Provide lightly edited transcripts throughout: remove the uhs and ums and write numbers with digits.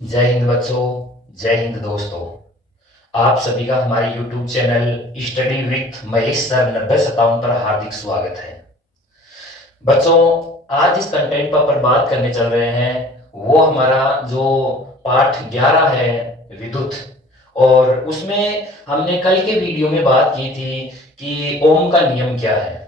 जय हिंद बच्चों। जय हिंद दोस्तों। आप सभी का हमारे YouTube channel study with Mahesh sir 9057 पर हार्दिक स्वागत है। बच्चों, आज जिस कंटेंट पर अपन बात करने चल रहे हैं वो हमारा जो पाठ 11 है विद्युत। और उसमें हमने कल के वीडियो में बात की थी कि ओम का नियम क्या है।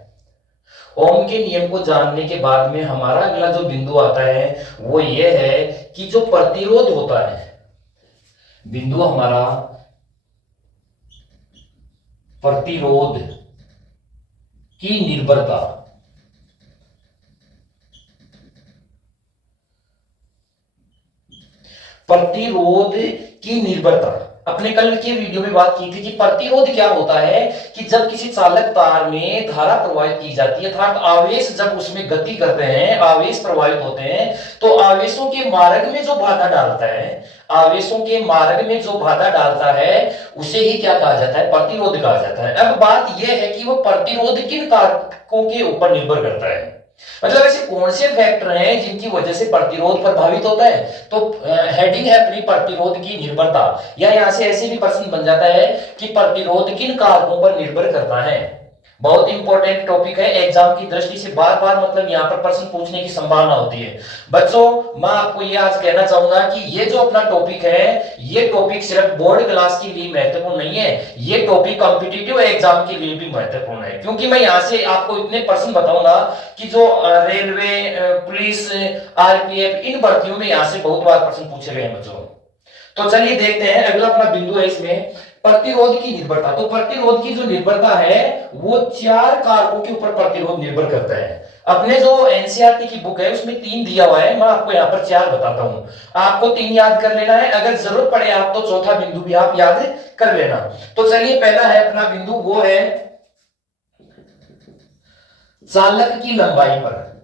ओम के नियम को जानने के बाद में हमारा अगला जो बिंदु आता है वो ये है कि जो प्रतिरोध होता है, बिंदु हमारा प्रतिरोध की निर्भरता। प्रतिरोध की निर्भरता अपने कल के वीडियो में बात की थी कि प्रतिरोध क्या होता है कि जब किसी चालक तार में धारा प्रवाहित की जाती है अर्थात आवेश जब उसमें गति करते हैं, आवेश प्रवाहित होते हैं, तो आवेशों के मार्ग में जो बाधा डालता है, आवेशों के मार्ग में जो बाधा डालता है उसे ही क्या कहा जाता है? प्रतिरोध कहा जाता है। अब बात यह है कि वो प्रतिरोध किन कारकों के ऊपर निर्भर करता है, मतलब ऐसे कौन से फैक्टर हैं जिनकी वजह से प्रतिरोध प्रभावित होता है। तो हेडिंग है अपनी प्रतिरोध की निर्भरता, या यहां से ऐसे भी प्रश्न बन जाता है कि प्रतिरोध किन कारकों पर निर्भर करता है। बहुत इंपॉर्टेंट टॉपिक है, एग्जाम की दृष्टि से बार बार मतलब यहाँ पर प्रश्न पूछने की संभावना होती है। बच्चों, मैं आपको ये आज कहना चाहूंगा कि ये जो अपना टॉपिक है, ये टॉपिक सिर्फ बोर्ड क्लास के लिए महत्वपूर्ण नहीं है, ये टॉपिक कॉम्पिटिटिव एग्जाम के लिए भी महत्वपूर्ण है। क्योंकि मैं यहाँ से आपको इतने प्रश्न बताऊंगा कि जो रेलवे, पुलिस, आरपीएफ, इन भर्तियों में यहाँ से बहुत बार प्रश्न पूछे गए हैं बच्चों। तो चलिए देखते हैं, अगला अपना बिंदु है इसमें प्रतिरोध की निर्भरता। तो प्रतिरोध की जो निर्भरता है वो चार कारकों के ऊपर प्रतिरोध निर्भर करता है। अपने जो एनसीईआरटी की बुक है उसमें तीन दिया हुआ है, मैं आपको यहाँ पर चार बताता हूं। आपको तीन याद कर लेना है, अगर जरूरत पड़े आप तो चौथा बिंदु भी आप याद कर लेना। तो चलिए पहला है अपना बिंदु, वो है चालक की लंबाई पर।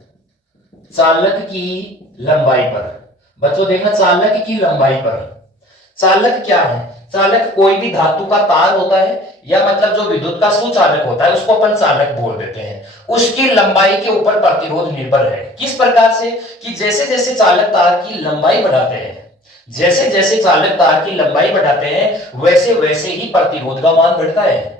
चालक की लंबाई पर बच्चों देखना, चालक की लंबाई पर। चालक क्या है? चालक कोई भी धातु का तार होता है, या मतलब जो विद्युत का सुचालक होता है उसको अपन चालक बोल देते हैं। उसकी लंबाई के ऊपर प्रतिरोध निर्भर है। किस प्रकार से? कि जैसे जैसे चालक तार की लंबाई बढ़ाते हैं, जैसे जैसे चालक तार की लंबाई बढ़ाते हैं वैसे वैसे ही प्रतिरोध का मान बढ़ता है।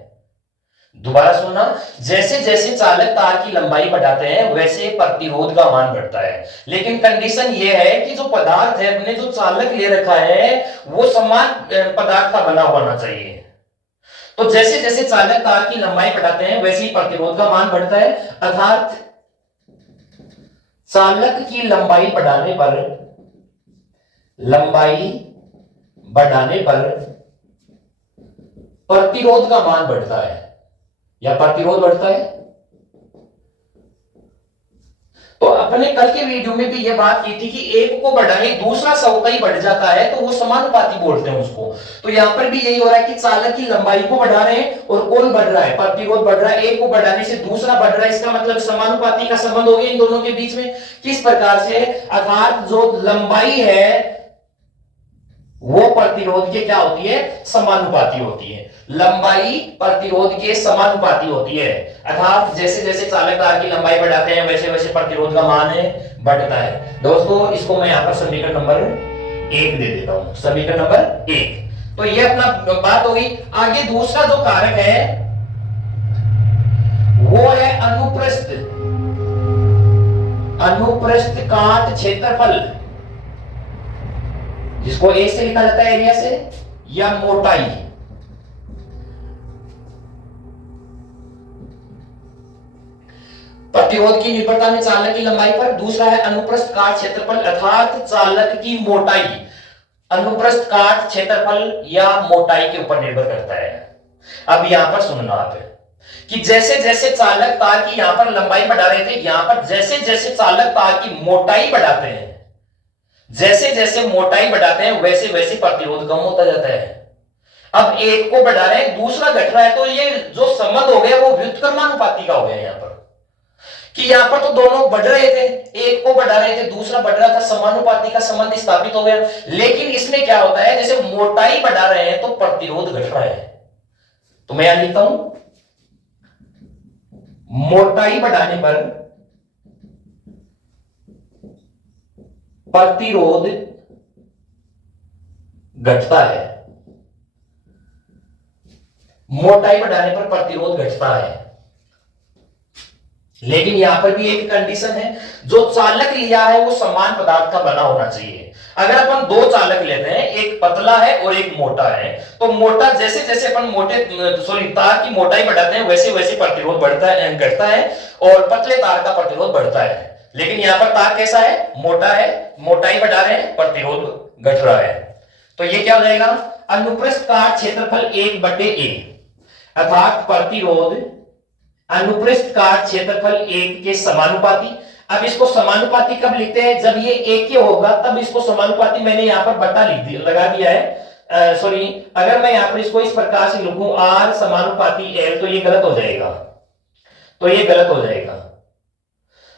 दोबारा सुनना, जैसे जैसे चालक तार की लंबाई बढ़ाते हैं वैसे प्रतिरोध का मान बढ़ता है। लेकिन कंडीशन यह है कि जो पदार्थ है, अपने जो चालक ले रखा है वो समान पदार्थ का बना होना चाहिए। तो जैसे जैसे चालक तार की लंबाई बढ़ाते हैं वैसे ही प्रतिरोध का मान बढ़ता है। अर्थात चालक की लंबाई बढ़ाने पर, लंबाई बढ़ाने पर प्रतिरोध का मान बढ़ता है या प्रतिरोध बढ़ता है। तो अपने कल के वीडियो में भी यह बात की थी कि एक को बढ़ाए दूसरा सौता ही बढ़ जाता है, तो वो समानुपाती बोलते हैं उसको। तो यहां पर भी यही हो रहा है कि चालक की लंबाई को बढ़ा रहे हैं और कौन बढ़ रहा है? प्रतिरोध बढ़ रहा है। एक को बढ़ाने से दूसरा बढ़ रहा है, इसका मतलब समानुपाती का संबंध हो गया इन दोनों के बीच में। किस प्रकार से? अर्थात जो लंबाई है वो प्रतिरोध के क्या होती है? समानुपाती होती है। लंबाई प्रतिरोध के समानुपाती होती है। अर्थात जैसे जैसे चालक तार की लंबाई बढ़ाते हैं वैसे वैसे प्रतिरोध का मान है बढ़ता है। दोस्तों इसको मैं यहां पर समीकरण नंबर 1 दे देता हूं, समीकरण नंबर 1। तो ये अपना बात हो गई। आगे दूसरा जो कारक है वो है अनुप्रस्थ, अनुप्रस्थ काट क्षेत्रफल, जिसको ए से लिखा जाता है एरिया से, या मोटाई। प्रतिरोध की निर्भरता में चालक की लंबाई पर। दूसरा है अनुप्रस्थ काट क्षेत्रफल, अर्थात चालक की मोटाई अनुप्रस्थ काट क्षेत्रफल या मोटाई के ऊपर निर्भर करता है। अब यहां पर सुनना आप कि जैसे जैसे चालक तार की यहां पर लंबाई बढ़ा रहे थे, यहां पर जैसे जैसे चालक तार की मोटाई बढ़ाते हैं, जैसे जैसे मोटाई बढ़ाते हैं वैसे वैसे प्रतिरोध कम होता जाता है। अब एक को बढ़ा रहे हैं दूसरा घट रहा है, तो ये जो संबंध हो गया वो व्युत्क्रमानुपाती का हो गया। यहां पर कि यहां पर तो दोनों बढ़ रहे थे, एक को बढ़ा रहे थे दूसरा बढ़ रहा था, समानुपाती का संबंध स्थापित हो गया। लेकिन इसमें क्या होता है, जैसे मोटाई बढ़ा रहे हैं तो प्रतिरोध घट रहा है। तो मैं यहां लिखता हूं, मोटाई बढ़ाने पर प्रतिरोध घटता है, मोटाई बढ़ाने पर प्रतिरोध घटता है। लेकिन यहां पर भी एक कंडीशन है, जो चालक लिया है वो समान पदार्थ का बना होना चाहिए। अगर अपन दो चालक लेते हैं, एक पतला है और एक मोटा है, तो मोटा जैसे जैसे अपन तार की मोटाई बढ़ाते हैं वैसे वैसे प्रतिरोध बढ़ता है, घटता है, और पतले तार का प्रतिरोध बढ़ता है। लेकिन यहां पर तार कैसा है, मोटा है, मोटाई बढ़ा रहे हैं, प्रतिरोध घट रहा है। तो ये क्या हो जाएगा, अनुप्रस्थ काट क्षेत्रफल 1/a, अर्थात प्रतिरोध अनुप्रस्थ काट क्षेत्रफल 1 के समानुपाती। अब इसको समानुपाती कब लिखते हैं, जब ये 1 के होगा तब इसको समानुपाती, मैंने यहां पर बटा लिख दिया, लगा दिया है, सॉरी, अगर मैं यहां पर इसको इस प्रकार से लिखूं R समानुपाती L, तो ये गलत हो जाएगा, तो ये गलत हो जाएगा।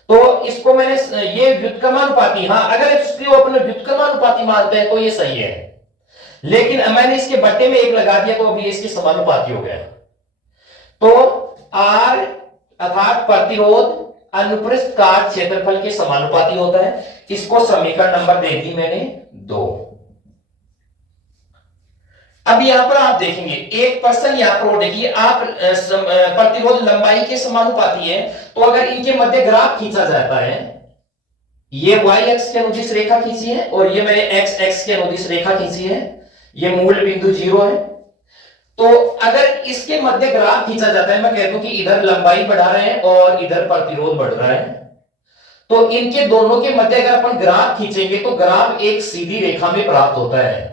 तो इसको मैंने ये व्युत्क्रमानुपाती, हाँ अगर इसको अपने व्युत्क्रमानुपाती मानते हैं तो ये सही है, लेकिन मैंने इसके बट्टे में 1 लगा दिया तो अभी इसके समानुपाती हो गया। तो R अर्थात प्रतिरोध अनुप्रस्थ काट क्षेत्रफल के समानुपाती होता है। इसको समीकरण नंबर दे दी मैंने 2। अब यहां पर आप देखेंगे एक प्रश्न यहां पर देखिए, आप प्रतिरोध लंबाई के समानुपाती है, तो अगर इनके मध्य ग्राफ खींचा जाता है, ये y अक्ष के अनुदिश रेखा खींची है और ये मैंने x अक्ष के अनुदिश रेखा खींची है, ये मूल बिंदु 0 है। तो अगर इसके मध्य ग्राफ खींचा जाता है, मैं कहता हूं कि इधर लंबाई बढ़ा रहे हैं और इधर प्रतिरोध बढ़ रहा है, तो इनके दोनों के मध्य अगर अपन ग्राफ खींचेंगे तो ग्राफ एक सीधी रेखा में प्राप्त होता है,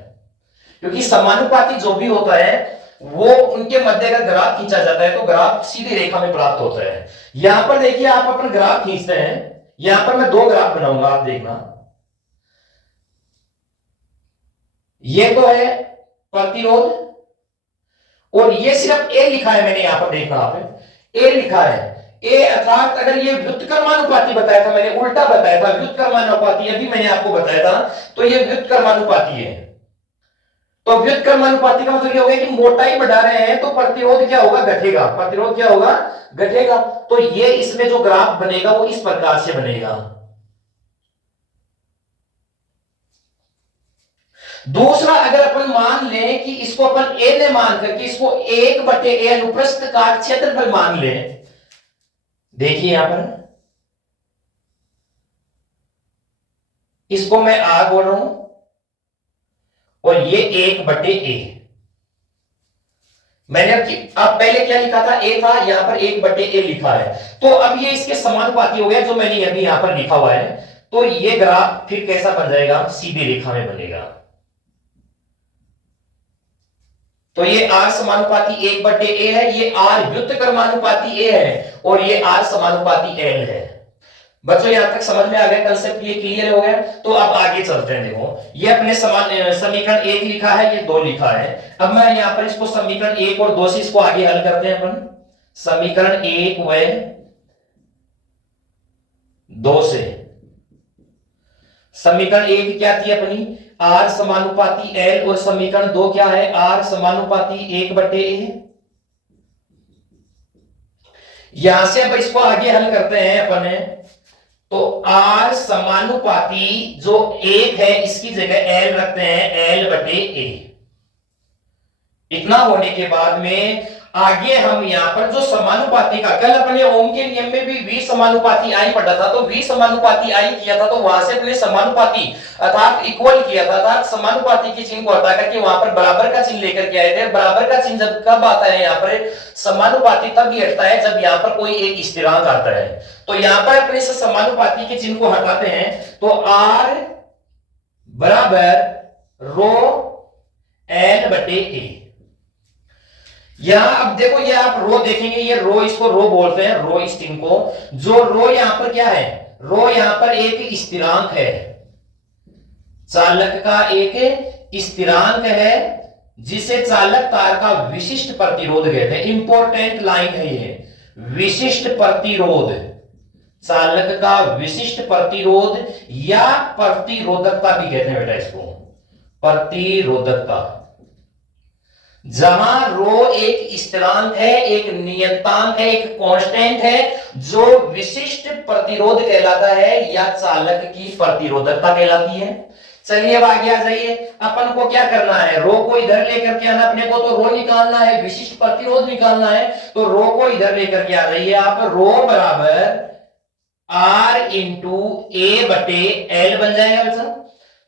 क्योंकि समानुपाती जो भी होता है वो उनके मध्य अगर ग्राफ खींचा जाता है तो ग्राफ सीधी रेखा में प्राप्त होता है। यहां पर देखिए, आप अपन ग्राफ खींचते हैं, यहां पर मैं 2 ग्राफ बनाऊंगा, आप देखना, ये तो है प्रतिरोध और ये सिर्फ ए लिखा है, मैंने यहां पर देखा, आप ए लिखा है, ए अर्थात अगर ये व्युत्क्रमानुपाती बताया था, मैंने उल्टा बताया था व्युत्क्रमानुपाती, अभी मैंने आपको बताया था, तो ये व्युत्क्रमानुपाती है। तो व्युत्क्रमानुपाती का मतलब क्या होगा कि मोटाई बढ़ा रहे हैं तो प्रतिरोध क्या होगा, घटेगा, प्रतिरोध क्या होगा, घटेगा। तो ये इसमें जो ग्राफ बनेगा वो इस प्रकार से बनेगा। दूसरा, अगर अपन मान लें कि इसको अपन ए ने मान करके इसको 1/a अनुप्रस्थ काट क्षेत्रफल मान लें, देखिए यहां पर इसको मैं R बोल रहा हूं और ये 1/a, मैंने अब पहले क्या लिखा था, a था, यहां पर 1/a लिखा है, तो अब ये इसके समानुपाती हो गया जो मैंने अभी यहां पर लिखा हुआ है। तो ये ग्राफ फिर कैसा बन जाएगा, सीधी रेखा में बनेगा। तो ये R समानुपाती 1/a है, ये R व्युत्क्रमानुपाती a है और ये R समानुपाती L है। बच्चों यहां तक समझ में आ गया कंसेप्ट, ये क्लियर हो गया। तो अब आगे चलते हैं। देखो ये अपने समीकरण 1 लिखा है, ये 2 लिखा है। अब मैं यहां पर इसको समीकरण 1 और 2 से इसको आगे हल करते हैं अपन। समीकरण 1 व 2 से समीकरण 1 क्या थी अपनी, R समानुपाती L, और समीकरण 2 क्या है, R समानुपाती 1/a। यहां से अब इसको आगे हल करते हैं अपन, तो R समानुपाती जो 1 है इसकी जगह L रखते हैं, L/a। इतना होने के बाद में आगे हम यहां पर जो समानुपाती का, कल अपने ओम के नियम में भी V समानुपाती I पढ़ा था, तो V समानुपाती I किया था, तो वहां से अपने समानुपाती अर्थात इक्वल किया था, अर्थात समानुपाती के चिन्ह को हटा करके वहां पर बराबर का चिन्ह लेकर के आए थे। बराबर का चिन्ह जब कब आता है यहाँ पर, समानुपाती तब ही हटता है जब यहाँ पर कोई एक स्थिरांक आता है। तो यहाँ पर अपने समानुपाती के चिन्ह को हटाते हैं, तो R बराबर रो L/a। यहां अब देखो, ये आप रो देखेंगे, ये रो, इसको रो बोलते हैं, रो इस चिन्ह को, जो रो यहां पर क्या है, रो यहां पर एक स्थिरांक है, चालक का एक स्थिरांक है जिसे चालक तार का विशिष्ट प्रतिरोध कहते हैं। इंपॉर्टेंट लाइन है ये, विशिष्ट प्रतिरोध, चालक का विशिष्ट प्रतिरोध या प्रतिरोधकता भी कहते हैं बेटा इसको, प्रतिरोधकता। जहां रो एक स्थिरांक है, एक नियतांक है, एक कांस्टेंट है, जो विशिष्ट प्रतिरोध कहलाता है या चालक की प्रतिरोधकता कहलाती है। चलिए अब आगे आ जाइए। अपन को क्या करना है, रो को इधर लेकर के आना, अपने को तो रो निकालना है, विशिष्ट प्रतिरोध निकालना है, तो रो को इधर लेकर के आ जाइए आप। रो बराबर R इंटू ए बटे एल बन जाएगा बच्चा।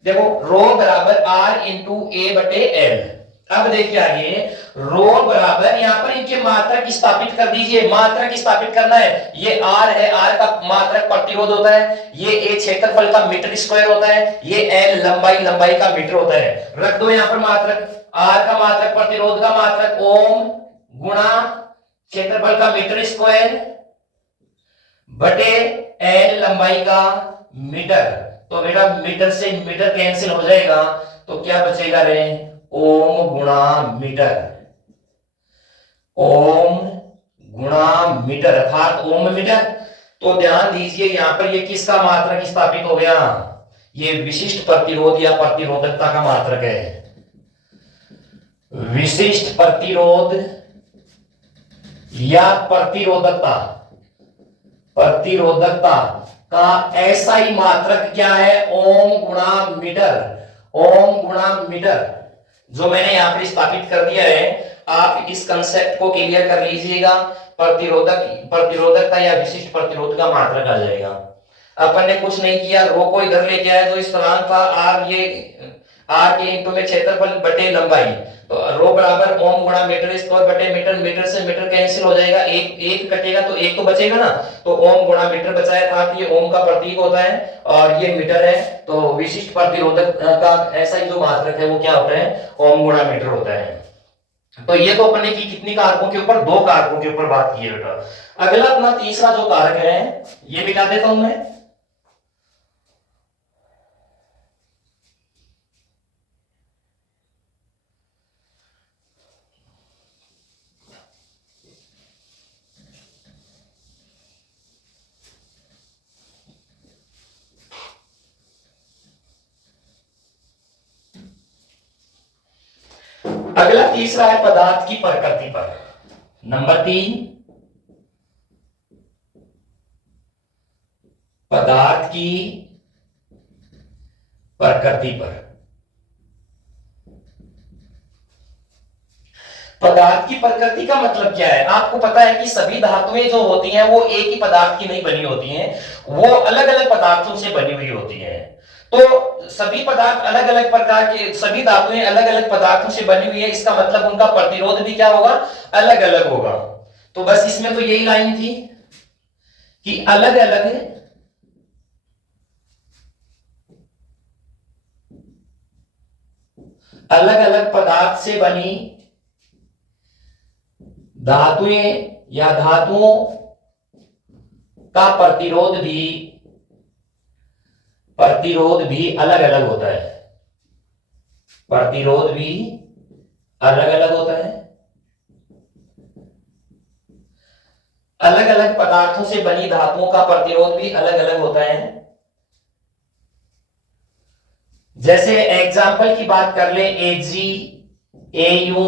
देखो रो बराबर R इंटू ए बटे एल। अब देखिए आगे, रो बराबर यहां पर इनके मात्रक स्थापित कर दीजिए। मात्रक स्थापित करना है, ये R है, R का मात्रक प्रतिरोध होता है, ये A क्षेत्रफल का मीटर स्क्वायर होता है, ये L लंबाई का मीटर होता है। रख दो यहां पर मात्रक, R का मात्रक प्रतिरोध का मात्रक ओम गुणा क्षेत्रफल का मीटर स्क्वायर बटे एल लंबाई का मीटर। तो बेटा मीटर से मीटर कैंसिल हो जाएगा, तो क्या बचेगा रे, ओम गुणा मीटर, ओम गुणा मीटर अर्थात ओम मीटर। तो ध्यान दीजिए यहां पर ये किसका मात्रक स्थापित हो गया, ये विशिष्ट प्रतिरोध या प्रतिरोधकता का मात्रक है। विशिष्ट प्रतिरोध या प्रतिरोधकता, प्रतिरोधकता का ऐसा ही मात्रक क्या है, ओम गुणा मीटर, ओम गुणा मीटर, जो मैंने यहां पर स्थापित कर दिया है। आप इस कंसेप्ट को क्लियर कर लीजिएगा, प्रतिरोधकता या विशिष्ट प्रतिरोध का मात्रक आ जाएगा। अपन ने कुछ नहीं किया, रो को इधर लेके आया, जो स्थिरांक था आर, ये आर के इंटू में क्षेत्रफल बटे लंबाई, तो रो बराबर ओम गुणा मीटर स्क्वायर बटे मीटर, मीटर से मीटर कैंसिल हो जाएगा, एक एक कटेगा तो एक तो बचेगा ना, तो ओम गुणा मीटर बचाया था कि ये ओम का प्रतीक होता है और ये मीटर है। तो विशिष्ट प्रतिरोधक का ऐसा ही जो मात्रक है वो क्या होता है, ओम गुणा मीटर होता है। तो ये तो अपन ने की कितनी कारकों के ऊपर, दो कारकों के ऊपर बात की है बेटा। अगला अपना तीसरा जो कारक है ये मिटा देता हूं मैं। अगला तीसरा है पदार्थ की प्रकृति पर। नंबर 3, पदार्थ की प्रकृति पर। पदार्थ की प्रकृति का मतलब क्या है, आपको पता है कि सभी धातुएं जो होती हैं वो एक ही पदार्थ की नहीं बनी होती हैं, वो अलग अलग पदार्थों से बनी हुई होती हैं। तो सभी पदार्थ अलग अलग प्रकार के, सभी धातुएं अलग अलग पदार्थों से बनी हुई है, इसका मतलब उनका प्रतिरोध भी क्या होगा, अलग अलग होगा। तो बस इसमें तो यही लाइन थी कि अलग अलग अलग अलग पदार्थ से बनी धातुएं या धातुओं का प्रतिरोध भी अलग अलग होता है, प्रतिरोध भी अलग अलग होता है। अलग अलग पदार्थों से बनी धातुओं का प्रतिरोध भी अलग अलग होता है। जैसे एग्जाम्पल की बात कर ले, Ag, Au,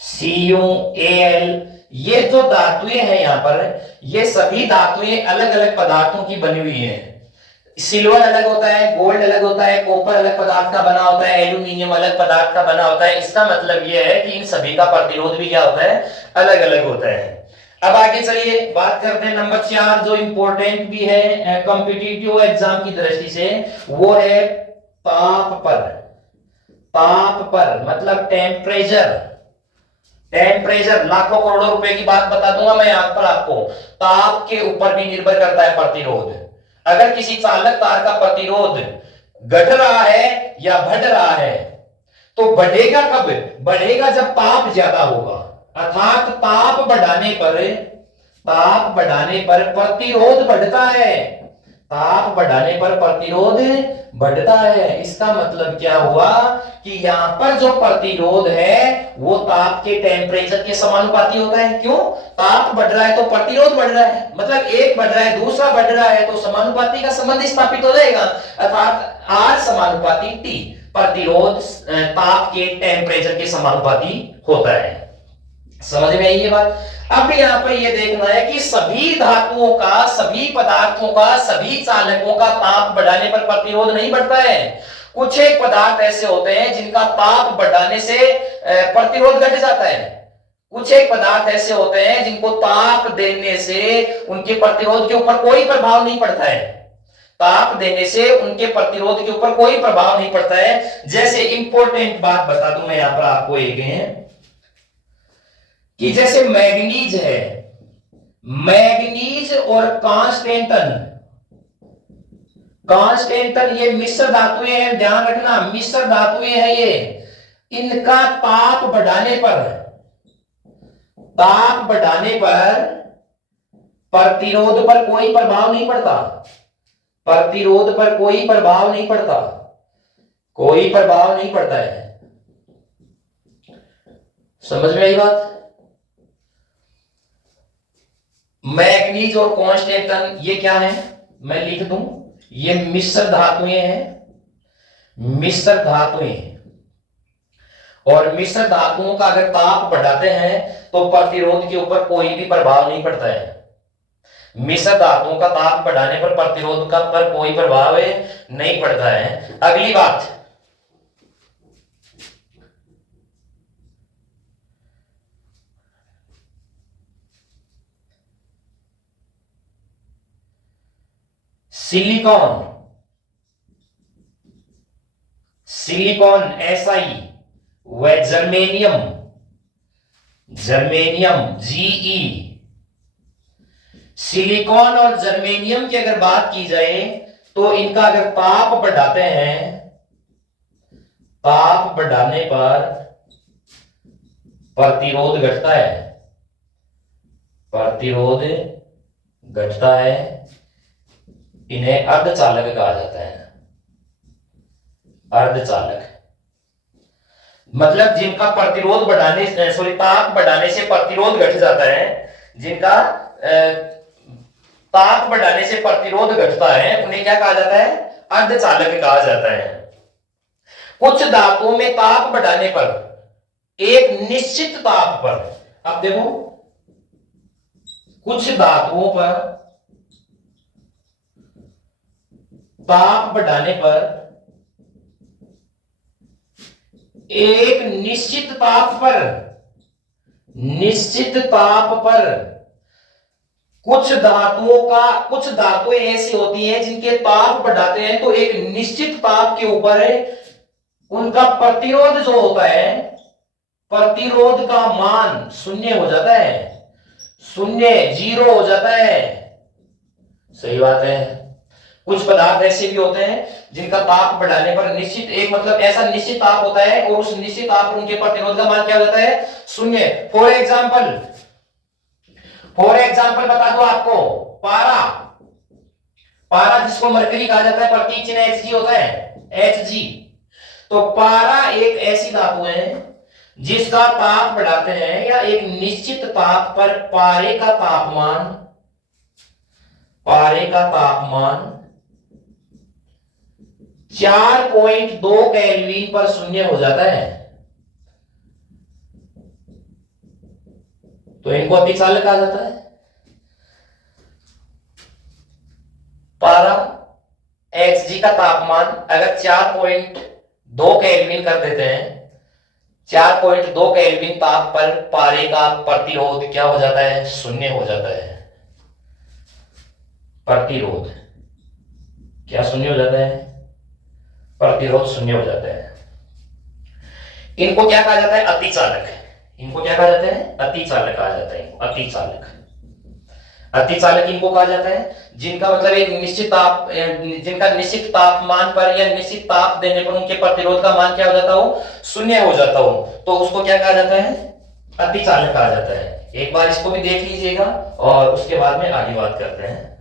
Cu, Al, ये जो धातुएं हैं यहां पर, ये सभी धातुएं अलग अलग पदार्थों की बनी हुई हैं। सिल्वर अलग होता है, गोल्ड अलग होता है, कॉपर अलग पदार्थ का बना होता है, एल्यूमिनियम अलग पदार्थ का बना होता है। इसका मतलब यह है कि इन सभी का प्रतिरोध भी क्या होता है, अलग अलग होता है। अब आगे चलिए बात करते हैं नंबर 4, जो इंपॉर्टेंट भी है कॉम्पिटिटिव एग्जाम की दृष्टि से, वो है ताप पर। ताप पर मतलब टेम्परेचर। टेम्परेचर लाखों करोड़ों रुपए की बात बता दूंगा मैं यहां पर आपको। ताप के ऊपर भी निर्भर करता है प्रतिरोध। अगर किसी चालक तार का प्रतिरोध घट रहा है या बढ़ रहा है, तो बढ़ेगा कब, बढ़ेगा जब ताप ज्यादा होगा, अर्थात ताप बढ़ाने पर प्रतिरोध बढ़ता है, ताप बढ़ाने पर प्रतिरोध बढ़ता है। इसका मतलब क्या हुआ कि यहां पर जो प्रतिरोध है वो ताप के टेम्परेचर के समानुपाती होता है। क्यों, ताप बढ़ रहा है तो प्रतिरोध बढ़ रहा है, मतलब एक बढ़ रहा है दूसरा बढ़ रहा है तो समानुपाती का संबंध स्थापित हो जाएगा, अर्थात R समानुपाती T, प्रतिरोध ताप के टेम्परेचर के समानुपाती होता है। समझ में आई ये बात। अब यहाँ पर ये देखना है कि सभी धातुओं का, सभी पदार्थों का, सभी चालकों का ताप बढ़ाने पर प्रतिरोध नहीं बढ़ता है। कुछ एक पदार्थ ऐसे होते हैं जिनका ताप बढ़ाने से प्रतिरोध घट जाता है। कुछ एक पदार्थ ऐसे होते हैं जिनको ताप देने से उनके प्रतिरोध के ऊपर कोई प्रभाव नहीं पड़ता है। ताप देने से उनके प्रतिरोध के ऊपर कोई प्रभाव नहीं पड़ता है। जैसे इंपॉर्टेंट बात बता दूं मैं यहां पर आपको एक है कि जैसे मैग्नीज है, मैग्नीज और कांस्टेंटन, कांस्टेंटन ये मिश्र धातुएं हैं, ध्यान रखना मिश्र धातुएं हैं ये। इनका ताप बढ़ाने पर, ताप बढ़ाने पर प्रतिरोध पर कोई प्रभाव नहीं पड़ता, प्रतिरोध पर कोई प्रभाव नहीं पड़ता, कोई प्रभाव नहीं पड़ता है। समझ में आई बात। मैग्नीज और कांस्टेंटन ये क्या है, मैं लिख दूं, ये मिश्र धातुएं हैं, मिश्र धातुएं। और मिश्र धातुओं का अगर ताप बढ़ाते हैं तो प्रतिरोध के ऊपर कोई भी प्रभाव नहीं पड़ता है। मिश्र धातुओं का ताप बढ़ाने पर प्रतिरोध का पर कोई प्रभाव नहीं पड़ता है। अगली बात, सिलिकॉन, सिलिकॉन SI व जर्मेनियम, जर्मेनियम GE। सिलिकॉन और जर्मेनियम की अगर बात की जाए तो इनका अगर ताप बढ़ाते हैं, ताप बढ़ाने पर प्रतिरोध घटता है, प्रतिरोध घटता है। इन्हें अर्धचालक कहा जाता है, अर्धचालक। मतलब जिनका प्रतिरोध बढ़ाने, सॉरी ताप बढ़ाने से प्रतिरोध घट जाता है, जिनका ताप बढ़ाने से प्रतिरोध घटता है, उन्हें क्या कहा जाता है, अर्धचालक कहा जाता है। कुछ धातुओं में ताप बढ़ाने पर एक निश्चित ताप पर, अब देखो कुछ धातुओं पर ताप बढ़ाने पर एक निश्चित ताप पर, निश्चित ताप पर कुछ धातुओं का, कुछ धातुएं ऐसी होती हैं जिनके ताप बढ़ाते हैं तो एक निश्चित ताप के ऊपर उनका प्रतिरोध जो होता है, प्रतिरोध का मान शून्य हो जाता है, शून्य, जीरो हो जाता है। सही बात है। कुछ पदार्थ ऐसे भी होते हैं जिनका ताप बढ़ाने पर निश्चित, एक मतलब ऐसा निश्चित ताप होता है और उस निश्चित ताप पर उनके प्रतिरोध का मान क्या हो जाता है, शून्य। फॉर एग्जाम्पल, फॉर एग्जाम्पल बता दो आपको, पारा, पारा जिसको मरकरी कहा जाता है, प्रतीक चिन्ह Hg होता है, Hg। तो पारा एक ऐसी धातु है जिसका ताप बढ़ाते हैं या एक निश्चित ताप पर पारे का तापमान, पारे का तापमान 4.2 केल्विन पर शून्य हो जाता है, तो इनको अतिचालक कहा जाता है। पारा Hg का तापमान अगर 4.2 केल्विन कर देते हैं, 4.2 केल्विन ताप पर पारे का प्रतिरोध क्या हो जाता है, शून्य हो जाता है। प्रतिरोध क्या शून्य हो जाता है, प्रतिरोध शून्य हो जाता है। इनको क्या कहा जाता है, अतिचालक। इनको क्या कहा जाता है, अतिचालक कहा जाता है। अतिचालक, अतिचालक इनको कहा जाता है जिनका मतलब एक निश्चित ताप, जिनका निश्चित तापमान पर या निश्चित ताप देने पर उनके प्रतिरोध का मान क्या हो जाता हो, शून्य हो जाता हो, तो उसको क्या कहा जाता है, अतिचालक कहा जाता है। एक बार इसको भी देख लीजिएगा और उसके बाद में आगे बात करते हैं।